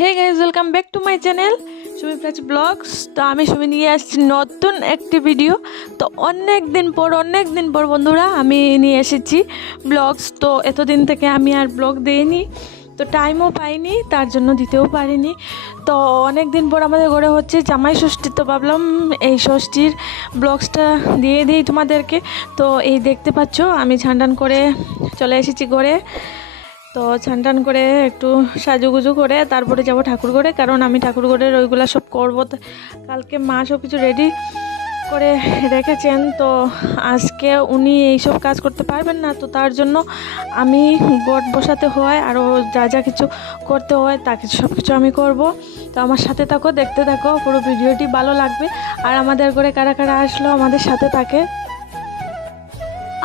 Hey guys, welcome back to my channel Sumi Prach vlogs. তো আমি সুমি নিয়ে আসছি নতুন একটি ভিডিও। তো অনেক দিন পর বন্ধুরা আমি নিয়ে এসেছি ব্লগস। তো এতদিন থেকে আমি আর ব্লগ দিইনি, তো টাইমও পাইনি, তার জন্য দিতেও পারিনি। তো অনেক দিন পর আমাদের ঘরে হচ্ছে জামাই ষষ্ঠী, তো ভাবলাম এই ষষ্ঠীর ব্লগসটা দিয়ে দিই তোমাদেরকে। তো এই দেখতে পাচ্ছ আমি ছান করে চলে এসেছি ঘরে। তো ছান করে একটু সাজুগুজু করে তারপরে যাব ঠাকুর ঘরে, কারণ আমি ঠাকুর ঘরের ওইগুলো সব করবো। কালকে মা সব কিছু রেডি করে রেখেছেন, তো আজকে উনি এইসব কাজ করতে পারবেন না, তো তার জন্য আমি গট বসাতে হয়, আরও যা যা কিছু করতে হয় তাকে সব কিছু আমি করব। তো আমার সাথে থাকো, দেখতে থাকো, পুরো ভিডিওটি ভালো লাগবে। আর আমাদের ঘরে কারা কারা আসলো আমাদের সাথে থাকে।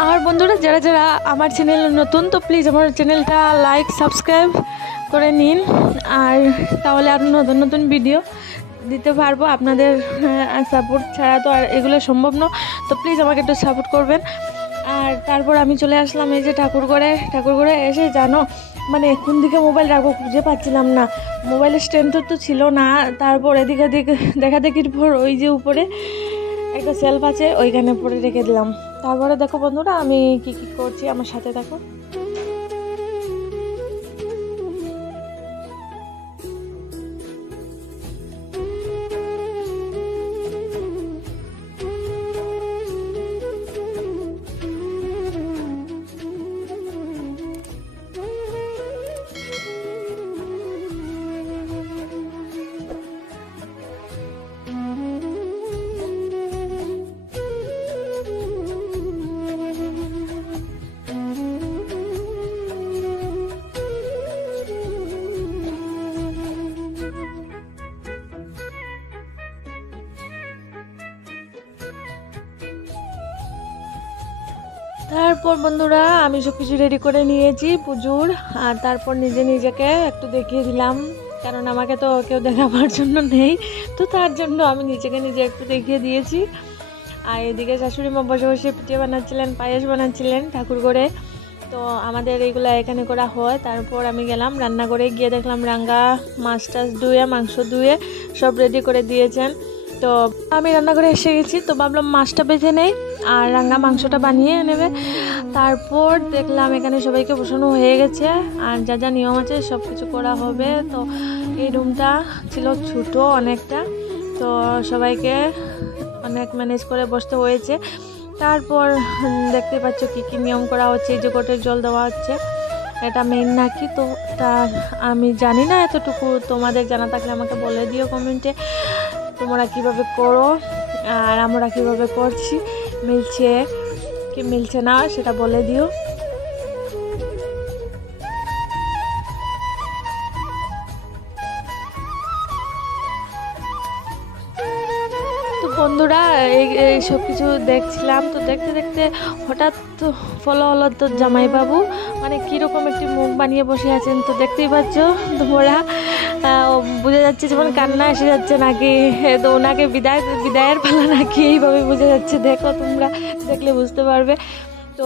আর বন্ধুরা যারা যারা আমার চ্যানেল নতুন, তো প্লিজ আমার চ্যানেলটা লাইক সাবস্ক্রাইব করে নিন, আর তাহলে আরও নতুন নতুন ভিডিও দিতে পারবো। আপনাদের সাপোর্ট ছাড়া তো আর এগুলো সম্ভব না, তো প্লিজ আমাকে একটু সাপোর্ট করবেন। আর তারপর আমি চলে আসলাম এই যে ঠাকুর ঘরে এসে জানো মানে কোন দিকে মোবাইল রাখবো খুঁজে পাচ্ছিলাম না, মোবাইলের স্ট্যান্ডও তো ছিল না। তারপর এদিক ওদিক দেখাদেখির পর ওই যে উপরে একটা সেলফ আছে ওইখানে পরে রেখে দিলাম। তারপরে দেখো বন্ধুরা আমি কি কি করছি, আমার সাথে দেখো। তারপর বন্ধুরা আমি সব কিছু রেডি করে নিয়েছি পুজোর, আর তারপর নিজেকে একটু দেখিয়ে দিলাম, কারণ আমাকে তো কেউ দেখাবার জন্য নেই, তো তার জন্য আমি নিজে একটু দেখিয়ে দিয়েছি। আর এদিকে শাশুড়ি মা বসে বসে পিঠে বানাচ্ছিলেন, পায়েস বানাচ্ছিলেন ঠাকুর করে। তো আমাদের এইগুলো এখানে করা হয়। তারপর আমি গেলাম রান্নাঘরে, গিয়ে দেখলাম রাঙ্গা মাছ টাছ ধুয়ে মাংস ধুয়ে সব রেডি করে দিয়েছেন। তো আমি রান্নাঘরে এসে গেছি, তো ভাবলাম মাছটা বেছে নেই আর রাঙ্গা মাংসটা বানিয়ে নেবে। তারপর দেখলাম এখানে সবাইকে বসানো হয়ে গেছে, আর যা যা নিয়ম আছে সব কিছু করা হবে। তো এই রুমটা ছিল ছোটো অনেকটা, তো সবাইকে অনেক ম্যানেজ করে বসতে হয়েছে। তারপর দেখতে পাচ্ছ কি কি নিয়ম করা হচ্ছে, এই যে গোটের জল দেওয়া হচ্ছে, এটা মেইন নাকি, তো তা আমি জানি না এতটুকু, তোমাদের জানা থাকলে আমাকে বলে দিও কমেন্টে তোমরা কিভাবে করো আর আমরা কিভাবে করছি, মিলছে কি মিলছে না সেটা বলে দিও। তো বন্ধুরা এই সব কিছু দেখছিলাম, তো দেখতে দেখতে হঠাৎ তো ফলো হলো তো জামাইবাবু মানে কীরকম একটি মুখ বানিয়ে বসে আছেন। তো দেখতেই পাচ্ছ তোমরা, বোঝা যাচ্ছে যেমন কান্না এসে যাচ্ছে নাকি, তো ওনাকে বিদায়ের পালা নাকি, এইভাবে বোঝা যাচ্ছে। দেখো তোমরা দেখলে বুঝতে পারবে। তো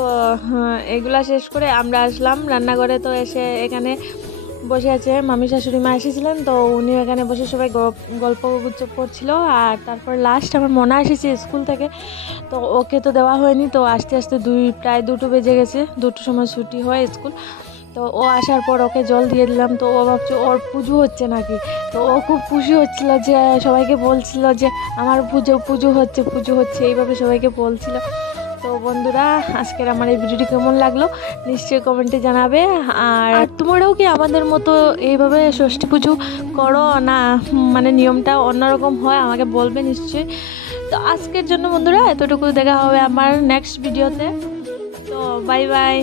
এগুলা শেষ করে আমরা আসলাম রান্নাঘরে। তো এসে এখানে বসে আছে মামি শাশুড়ি মা এসেছিলেন, তো উনি এখানে বসে সবাই গল্প গুজব করছিল। আর তারপর লাস্ট আমার মনে এসেছে স্কুল থেকে, তো ওকে তো দেওয়া হয়নি, তো আস্তে আস্তে প্রায় 2টো বেজে গেছে, 2টোর সময় ছুটি হয় স্কুল। তো ও আসার পর ওকে জল দিয়ে দিলাম, তো ও ভাবছে ওর পুজো হচ্ছে নাকি, তো ও খুব খুশি হচ্ছিল, যে সবাইকে বলছিল যে আমার পুজো হচ্ছে এইভাবে সবাইকে বলছিল। তো বন্ধুরা আজকের আমার এই ভিডিওটি কেমন লাগলো নিশ্চয়ই কমেন্টে জানাবে। আর তোমরাও কি আমাদের মতো এইভাবে ষষ্ঠী পুজো করো না, মানে নিয়মটা অন্যরকম হয়, আমাকে বলবে নিশ্চয়ই। তো আজকের জন্য বন্ধুরা এতটুকু, দেখা হবে আমার নেক্সট ভিডিওতে। তো বাই বাই।